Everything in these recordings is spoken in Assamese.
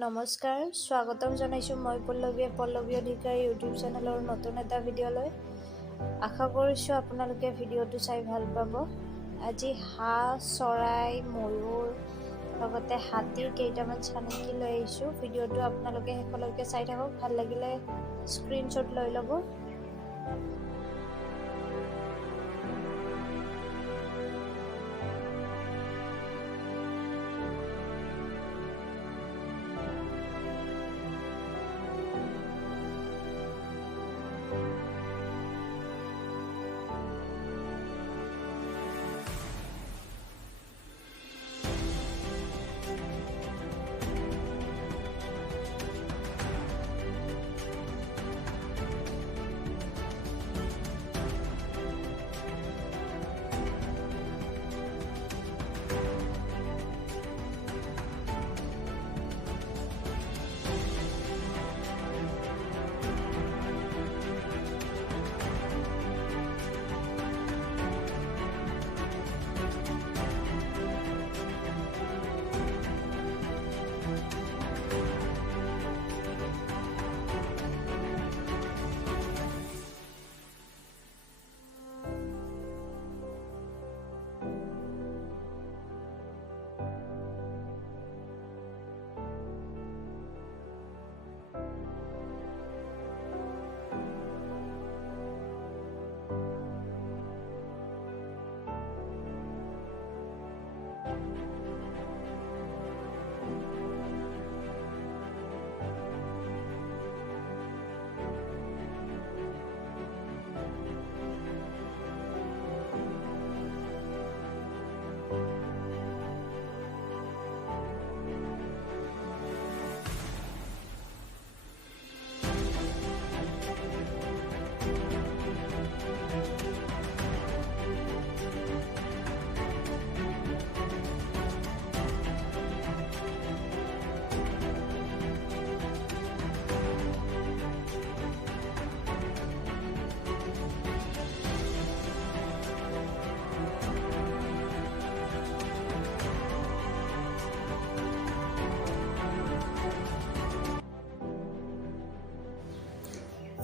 নমস্কাৰ, স্বাগতম জনাইছোঁ মই পল্লৱী অধিকাৰী ইউটিউব চেনেলৰ নতুন এটা ভিডিঅ'লৈ। আশা কৰিছোঁ আপোনালোকে ভিডিঅ'টো চাই ভাল পাব। আজি হাঁহ, চৰাই, ময়ূৰ লগতে হাতী কেইটামান চানেকি লৈ আহিছোঁ। ভিডিঅ'টো আপোনালোকে শেষলৈকে চাই থাকক, ভাল লাগিলে স্ক্ৰীনশ্বট লৈ ল'ব।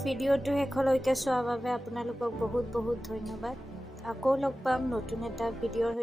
ভিডিঅ'টো শেষলৈকে চোৱাৰ বাবে আপোনালোকক বহুত ধন্যবাদ। আকৌ লগ পাম নতুন এটা ভিডিঅ'ৰ সৈতে।